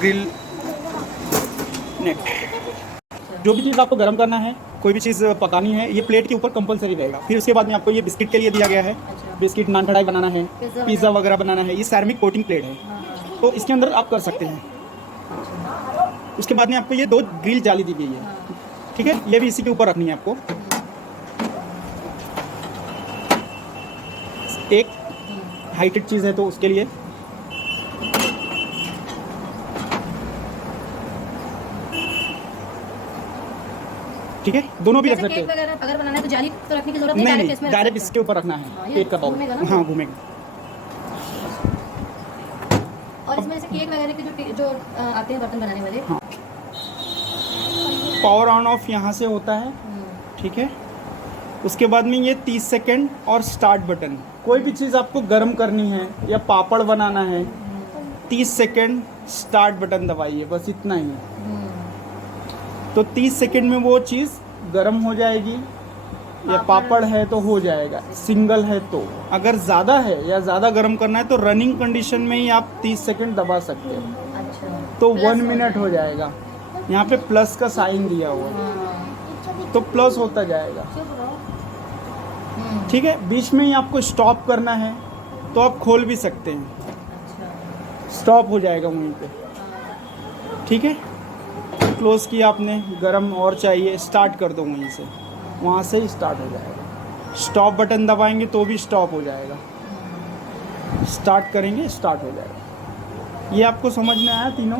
Grill net. जो भी चीज़ आपको गर्म करना है, कोई भी चीज़ पकानी है, ये प्लेट के ऊपर कंपलसरी रहेगा। फिर उसके बाद में आपको ये बिस्किट के लिए दिया गया है। बिस्किट, नान कढ़ाई बनाना है, पिज़्ज़ा वगैरह बनाना है, ये सैरामिक कोटिंग प्लेट है, तो इसके अंदर आप कर सकते हैं। उसके बाद में आपको ये 2 ग्रिल जाली दी गई है, ठीक है। ये भी इसी के ऊपर रखनी है आपको। एक हाइटेड चीज़ है तो उसके लिए ठीक है, दोनों भी रख सकते हैं। अगर बनाना है तो जाली तो रखने की जरूरत नहीं, नहीं, डायरेक्ट इसके ऊपर रखना है। केक का बाउल, हाँ घूमेगा। और इसमें से केक वगैरह के जो आते हैं बर्तन बनाने वाले, हाँ। पावर ऑन ऑफ यहाँ से होता है, ठीक है। उसके बाद में ये 30 सेकंड और स्टार्ट बटन। कोई भी चीज़ आपको गर्म करनी है या पापड़ बनाना है, 30 सेकंड स्टार्ट बटन दबाइए, बस इतना ही। तो 30 सेकंड में वो चीज़ गर्म हो जाएगी, या पापड़ है तो हो जाएगा, सिंगल है तो। अगर ज़्यादा है या ज़्यादा गर्म करना है तो रनिंग कंडीशन में ही आप 30 सेकंड दबा सकते हैं। अच्छा, तो 1 मिनट हो जाएगा। यहाँ पे प्लस का साइन दिया हुआ है, तो प्लस होता जाएगा, ठीक है। बीच में ही आपको स्टॉप करना है तो आप खोल भी सकते हैं, स्टॉप हो जाएगा वहीं पे, ठीक है। क्लोज किया आपने, गरम और चाहिए, स्टार्ट कर दो वहीं से, वहाँ से ही स्टार्ट हो जाएगा। स्टॉप बटन दबाएंगे तो भी स्टॉप हो जाएगा, स्टार्ट करेंगे स्टार्ट हो जाएगा। ये आपको समझ में आया तीनों?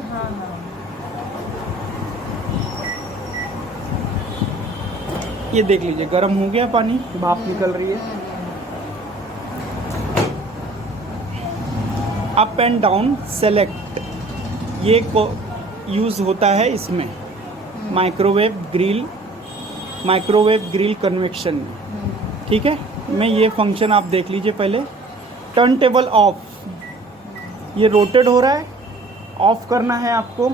ये देख लीजिए, गरम हो गया पानी, भाप निकल रही है। अप एंड डाउन सेलेक्ट, ये यूज़ होता है इसमें माइक्रोवेव ग्रिल कन्वेक्शन में, ठीक है। मैं ये फंक्शन आप देख लीजिए पहले। टर्न टेबल ऑफ, ये रोटेट हो रहा है, ऑफ करना है आपको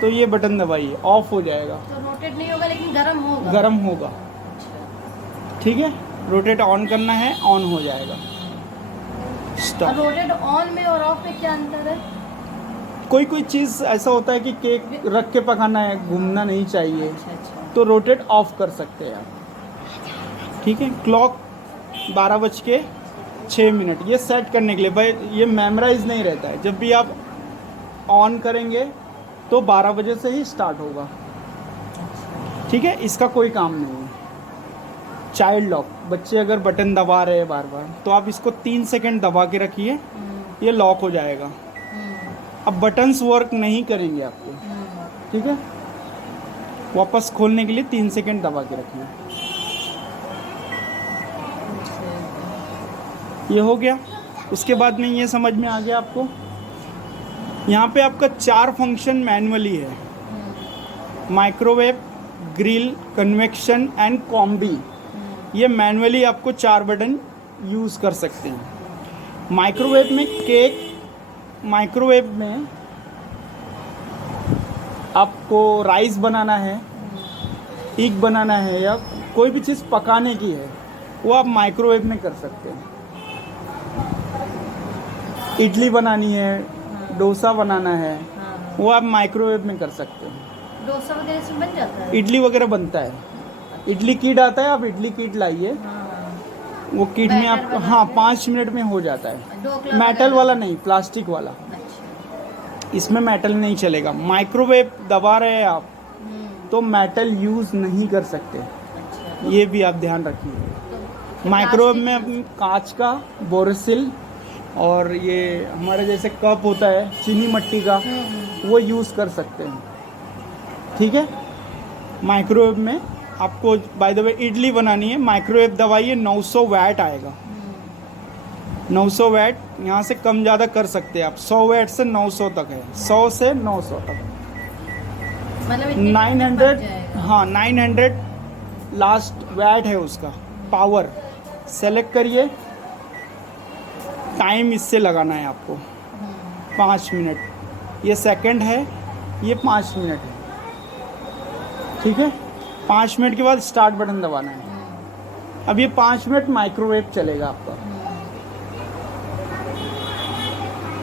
तो ये बटन दबाइए, ऑफ हो जाएगा। तो रोटेट नहीं होगा लेकिन गरम होगा, ठीक है। रोटेट ऑन करना है, ऑन हो जाएगा। स्टॉप। रोटेट ऑन में और ऑफ में क्या अंतर है? कोई चीज़ ऐसा होता है कि केक रख के पकाना है, घूमना नहीं चाहिए, अच्छा। तो रोटेट ऑफ कर सकते हैं आप, ठीक है। क्लॉक 12:06, ये सेट करने के लिए, भाई ये मेमोराइज नहीं रहता है। जब भी आप ऑन करेंगे तो 12 बजे से ही स्टार्ट होगा, ठीक है। इसका कोई काम नहीं है। चाइल्ड लॉक, बच्चे अगर बटन दबा रहे हैं बार बार तो आप इसको 3 सेकंड दबा के रखिए, ये लॉक हो जाएगा। अब बटन्स वर्क नहीं करेंगे आपको, ठीक है। वापस खोलने के लिए 3 सेकंड दबा के रखिए। ये हो गया। उसके बाद में ये समझ में आ गया आपको। यहाँ पे आपका 4 फंक्शन मैनुअली है, microwave, grill, convection and combi. ये मैनुअली आपको 4 बटन यूज़ कर सकते हैं। माइक्रोवेव में आपको राइस बनाना है, एग बनाना है, या कोई भी चीज़ पकाने की है, वो आप माइक्रोवेव में कर सकते हैं। इडली बनानी है, डोसा बनाना है, वो आप माइक्रोवेव में कर सकते हैं। डोसा वगैरह से बन जाता है? इडली वगैरह बनता है, इडली किट आता है, आप इडली किट लाइए, वो किट में आप, हाँ 5 मिनट में हो जाता है। मेटल वाला नहीं, प्लास्टिक वाला। इसमें मेटल नहीं चलेगा। माइक्रोवेव दबा रहे हैं आप तो मेटल यूज़ नहीं कर सकते, ये भी आप ध्यान रखिए। माइक्रोवेव में अपनी कांच का, बोरोसिल और ये हमारे जैसे कप होता है चीनी मट्टी का, वो यूज़ कर सकते हैं, ठीक है। माइक्रोवेव में आपको, बाय द वे, इडली बनानी है, माइक्रोवेव दबाइए, 900 वैट आएगा। 900 वैट, यहाँ से कम ज़्यादा कर सकते हैं आप। 100 वैट से 900 तक है, 100 से 900 तक, मतलब 900, हाँ 900 लास्ट वैट है उसका पावर। सेलेक्ट करिए, टाइम इससे लगाना है आपको 5 मिनट। ये सेकंड है, ये 5 मिनट है, ठीक है। 5 मिनट के बाद स्टार्ट बटन दबाना है। अब ये 5 मिनट माइक्रोवेव चलेगा आपका।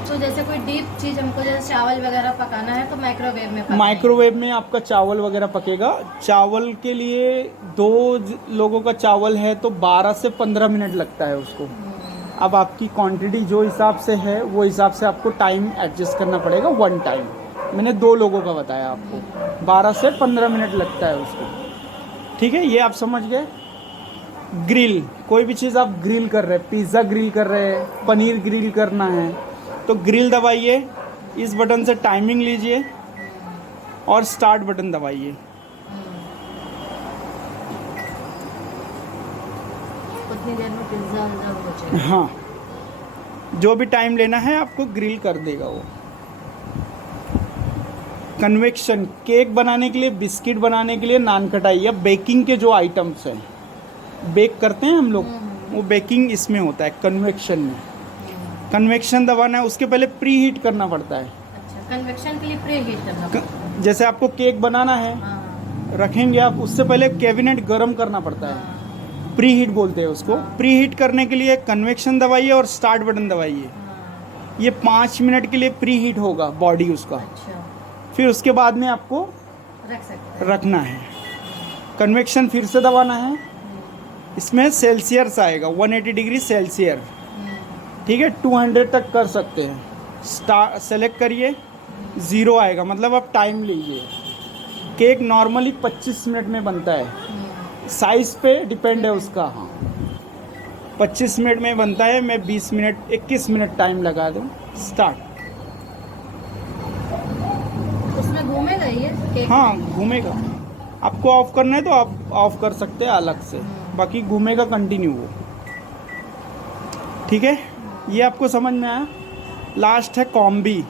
तो तो जैसे कोई डीप चीज हमको जैसे चावल वगैरह पकाना है तो माइक्रोवेव में पकाएंगे। माइक्रोवेव में आपका चावल वगैरह पकेगा। चावल के लिए लोगों का चावल है तो 12 से 15 मिनट लगता है उसको। अब आपकी क्वांटिटी जो हिसाब से है वो हिसाब से आपको टाइम एडजस्ट करना पड़ेगा। 1 टाइम मैंने 2 लोगों का बताया आपको, 12 से 15 मिनट लगता है उसको। ठीक है, ये आप समझ गए। ग्रिल, कोई भी चीज़ आप ग्रिल कर रहे हैं, पिज़्ज़ा ग्रिल कर रहे हैं, पनीर ग्रिल करना है तो ग्रिल दबाइए, इस बटन से टाइमिंग लीजिए और स्टार्ट बटन दबाइए। उतनी देर में पिज्जा हो जाएगा। हाँ, जो भी टाइम लेना है आपको ग्रिल कर देगा वो। कन्वेक्शन, केक बनाने के लिए, बिस्किट बनाने के लिए, नान कटाई या बेकिंग के जो आइटम्स हैं, बेक करते हैं हम लोग, वो बेकिंग इसमें होता है, कन्वेक्शन में। कन्वेक्शन दबाना है, उसके पहले प्री हीट करना पड़ता है। अच्छा, कन्वेक्शन के लिए प्री हीट करना पड़ता है। जैसे आपको केक बनाना है, रखेंगे आप, उससे पहले कैबिनेट गर्म करना पड़ता है, प्री हीट बोलते हैं उसको। प्री हीट करने के लिए कन्वेक्शन दबाइए और स्टार्ट बटन दबाइए। ये 5 मिनट के लिए प्री हीट होगा बॉडी उसका। अच्छा, फिर उसके बाद में आपको रख सकते रखना है। कन्वेक्शन फिर से दबाना है, इसमें सेल्सियस आएगा, 180 डिग्री सेल्सियस। ठीक है, 200 तक कर सकते हैं। सेलेक्ट करिए, 0 आएगा, मतलब आप टाइम लीजिए। केक नॉर्मली 25 मिनट में बनता है, साइज़ पे डिपेंड है उसका। हाँ, 25 मिनट में बनता है, मैं 20 मिनट 21 मिनट टाइम लगा दूँ। स्टार्ट। उसमें घूमेगा ये केक? हाँ, घूमेगा। आपको ऑफ करना है तो आप ऑफ कर सकते हैं अलग से, बाकी घूमेगा कंटिन्यू वो। ठीक है, ये आपको समझ में आया। लास्ट है कॉम्बी।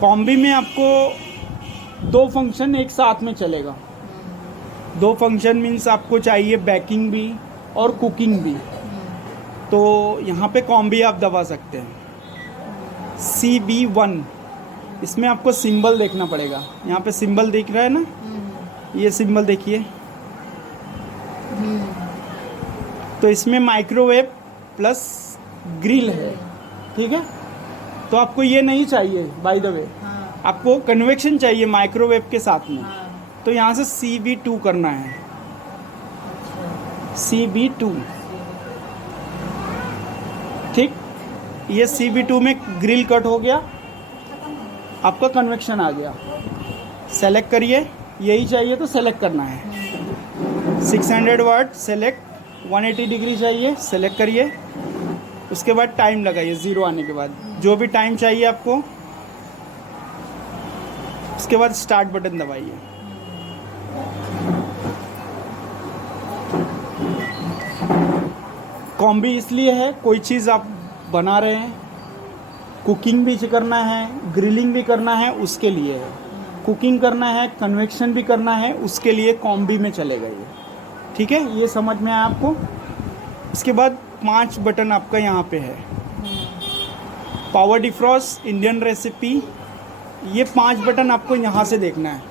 कॉम्बी में आपको 2 फंक्शन एक साथ में चलेगा। 2 फंक्शन मीन्स आपको चाहिए बेकिंग भी और कुकिंग भी, तो यहाँ पे कॉम्बी आप दबा सकते हैं। CB1, इसमें आपको सिंबल देखना पड़ेगा। यहाँ पे सिंबल दिख रहा है ना, ये सिंबल देखिए। तो इसमें माइक्रोवेव प्लस ग्रिल है। ठीक है, तो आपको ये नहीं चाहिए बाय द वे, आपको कन्वेक्शन चाहिए माइक्रोवेव के साथ में। तो यहाँ से CB2 करना है। CB2, ठीक। ये CB2 में ग्रिल कट हो गया, आपका कन्वेक्शन आ गया। सेलेक्ट करिए, यही चाहिए तो सेलेक्ट करना है। 600 वाट सेलेक्ट, 180 डिग्री चाहिए, सेलेक्ट करिए। उसके बाद टाइम लगाइए 0 आने के बाद, जो भी टाइम चाहिए आपको। उसके बाद स्टार्ट बटन दबाइए। कॉम्बी इसलिए है, कोई चीज़ आप बना रहे हैं, कुकिंग भी करना है, ग्रिलिंग भी करना है, उसके लिए है। कुकिंग करना है, कन्वेक्शन भी करना है, उसके लिए कॉम्बी में चलेगा ये। ठीक है, ये समझ में आया आपको। इसके बाद 5 बटन आपका यहाँ पे है। पावर डिफ्रॉस्ट, इंडियन रेसिपी, ये 5 बटन आपको यहाँ से देखना है।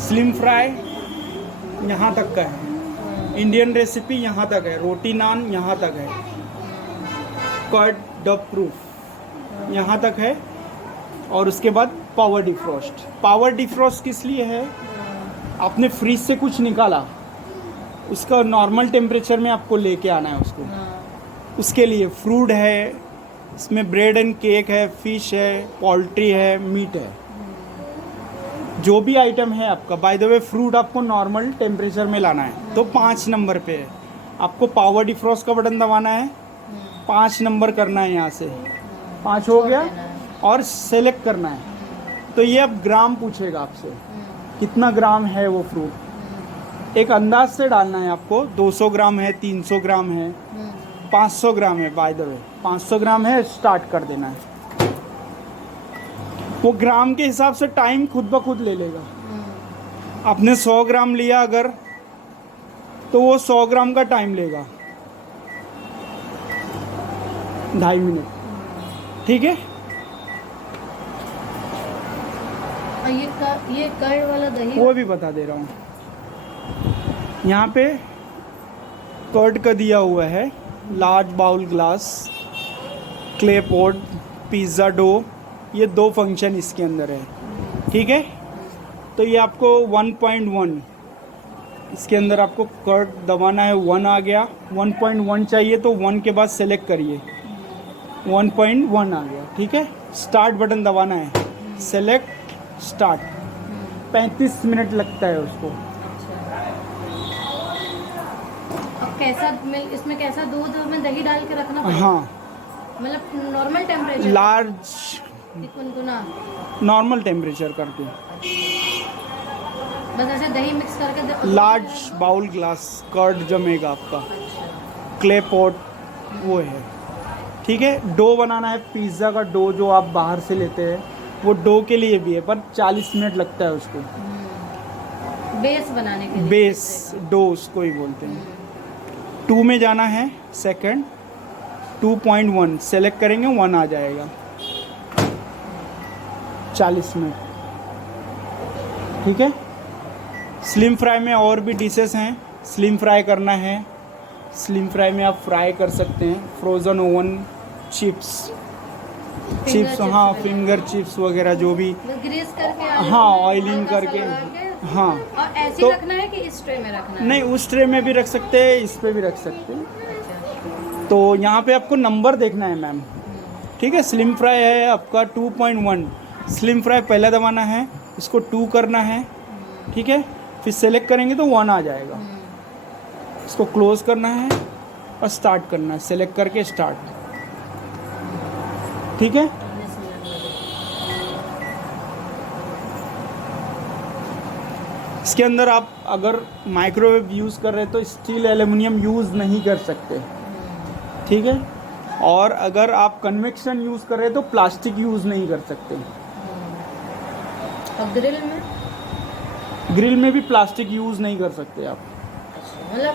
स्लिम फ्राई यहाँ तक का है, इंडियन रेसिपी यहाँ तक है, रोटी नान यहाँ तक है, कर्ड डब प्रूफ यहाँ तक है। और उसके बाद पावर डिफ्रॉस्ट। पावर डिफ्रॉस्ट किस लिए है, आपने फ्रीज से कुछ निकाला, उसका नॉर्मल टेम्परेचर में आपको लेके आना है उसको। उसके लिए फ्रूट है, इसमें ब्रेड एंड केक है, फिश है, पोल्ट्री है, मीट है, जो भी आइटम है आपका। बाय द वे फ्रूट आपको नॉर्मल टेम्परेचर में लाना है, तो 5 नंबर पे है। आपको पावर डिफ्रॉस्ट का बटन दबाना है, 5 नंबर करना है, यहाँ से 5 हो गया, और सेलेक्ट करना है। तो ये अब ग्राम पूछेगा आपसे, कितना ग्राम है वो फ्रूट। एक अंदाज से डालना है आपको, 200 ग्राम है, 300 ग्राम है, 500 ग्राम है। बाय द वे 500 ग्राम है, स्टार्ट कर देना है। वो ग्राम के हिसाब से टाइम खुद ब खुद ले लेगा। आपने 100 ग्राम लिया अगर, तो वो 100 ग्राम का टाइम लेगा, 2.5 मिनट। ठीक है, और ये कर्ड वाला दही वो भी बता दे रहा हूँ। यहाँ पे कर्ड का दिया हुआ है, large bowl glass, clay pot, pizza dough, ये 2 फंक्शन इसके अंदर है। ठीक है, तो ये आपको 1.1 इसके अंदर आपको कर्ड दबाना है। 1 आ गया, 1.1 चाहिए तो 1 के बाद सेलेक्ट करिए, 1.1 आ गया। ठीक है, स्टार्ट बटन दबाना है, सेलेक्ट स्टार्ट। 35 मिनट लगता है उसको। अब कैसा इसमें कैसा दूध में दही डाल के रखना पड़ेगा? हाँ, मतलब नॉर्मल टेम्परेचर, लार्ज गुनगुना, नॉर्मल टेम्परेचर करके, बस ऐसे दही मिक्स करके लार्ज बाउल ग्लास कर्ड जमेगा आपका। क्ले पॉट वो है। ठीक है, डो बनाना है, पिज़्ज़ा का डो जो आप बाहर से लेते हैं वो डो के लिए भी है, पर 40 मिनट लगता है उसको। बेस बनाने के लिए, बेस डो उसको ही बोलते हैं। 2 में जाना है, सेकंड 2.1 सेलेक्ट करेंगे, 1 आ जाएगा। 40 मिनट। ठीक है, स्लिम फ्राई में और भी डिशेस हैं। स्लिम फ्राई करना है, स्लिम फ्राई में आप फ्राई कर सकते हैं। फ्रोज़न ओवन चिप्स, हाँ, फिंगर चिप्स वगैरह जो भी, ग्रीस करके, हाँ, ऑयलिंग करके, हाँ। और ऐसे तो रखना है कि इस ट्रे में रखना है? नहीं, उस ट्रे में भी रख सकते हैं, इस पे भी रख सकते हैं। तो यहाँ पे आपको नंबर देखना है मैम। ठीक है, स्लिम फ्राई है आपका 2.1, स्लिम फ्राई पहले दबाना है, इसको 2 करना है। ठीक है, फिर सेलेक्ट करेंगे तो 1 आ जाएगा। इसको क्लोज करना है और स्टार्ट करना है, सेलेक्ट करके स्टार्ट। ठीक है, इसके अंदर आप अगर माइक्रोवेव यूज़ कर रहे हैं तो स्टील एल्युमिनियम यूज़ नहीं कर सकते। ठीक है, और अगर आप कन्वेक्शन यूज़ कर रहे हैं तो प्लास्टिक यूज़ नहीं कर सकते। और ग्रिल में? ग्रिल में भी प्लास्टिक यूज़ नहीं कर सकते आप। मतलब